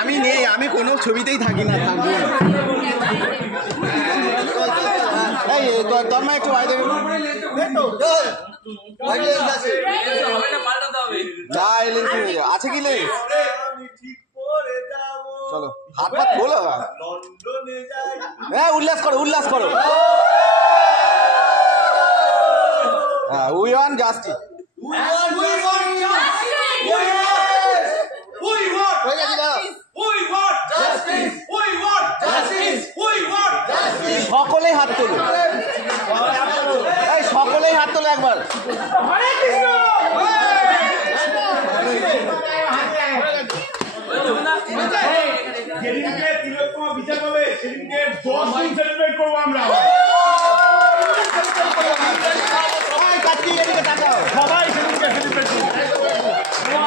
আমি নেই, আমি কোনো ছবিতেই থাকি না। তোর মা একটু বাইরে আছে কি লেন্স? চলো হাত পাত খোলো, হ্যাঁ উল্লাস করো উল্লাস করো। হ্যাঁ উই ওয়ান্ট জাস্টিস। সকলেই হাত তোলো, সকলেই হাত তোলো একবার। যেদিনকে তিলোত্তমা বিচার পাবে সেদিনকে 10 দিন সেলিব্রেট করবো আমরা। সবাই সেদিনকে সেলিব্রেট করবো।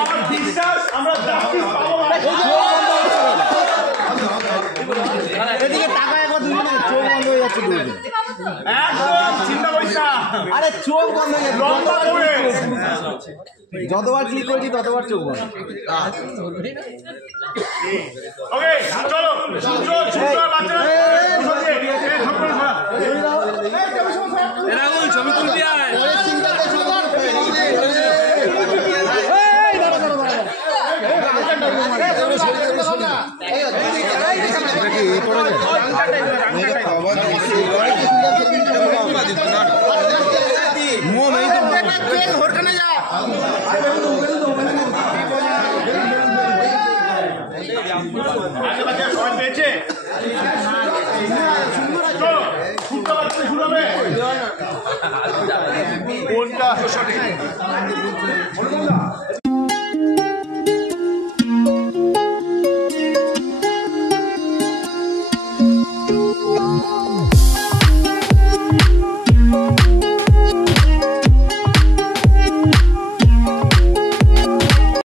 আমার বিশ্বাস আমরা জাস্টিস পাবো। এদিকে টাকা একবার দুজনে চোখ বন্ধ হয়ে যাচ্ছে, একদম চিন্তা করিস না। আরে চোখ বন্ধ হয়ে যাচ্ছে, যতবার ক্লিক করেছি ততবার চোখ বন্ধ। ওকে চলো বাচ্চারা ছবি তুলতে আয়। সবাই পেয়েছে, চলো শুনতে পাচ্ছি শুরু হবে কোনটা।